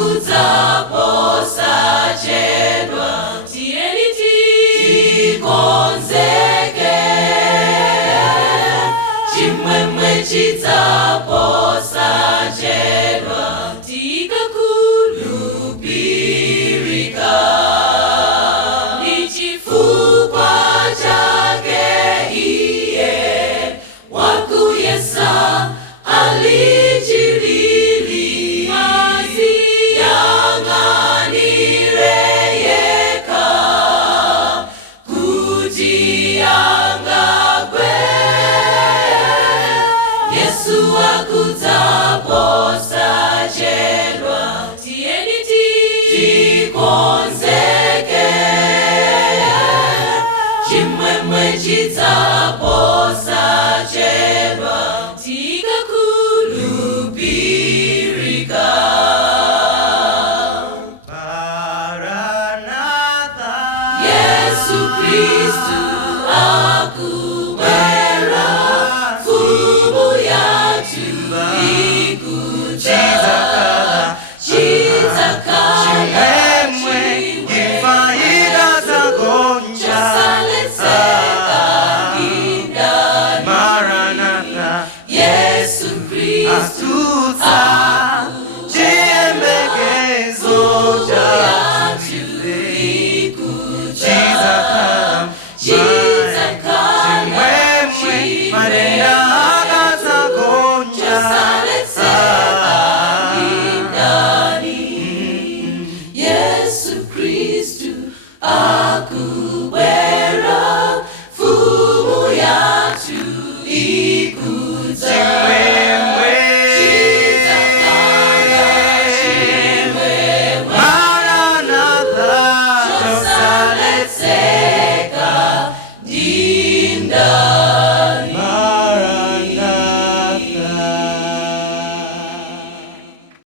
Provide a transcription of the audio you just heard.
akudzaposa chedwa, tiyeni tikonzeke, chimwemwe chidzaposa chedwa, tikakhulupirika. Ni chifukwa chake iye wakuyesa alichilili, maziyang'anire yeka kuti angagwe. Yesu akudzaposa chedwa, tiyeni tikonzeke, chimwemwe chidzaposa chedwa, tikakhulupirika. Maranatha, Yesu Kristu akubwera, mfumu yathu ikuja, chidzakhala chimwemwe ifaida zagonja. chasaletseka indani. Maranatha, Yesu Kristu atutsa chiyembekezo yathu ikuja, chidzakhala chimwemwe matenda akazagonja. chasaletseka indani. Yesu Kristu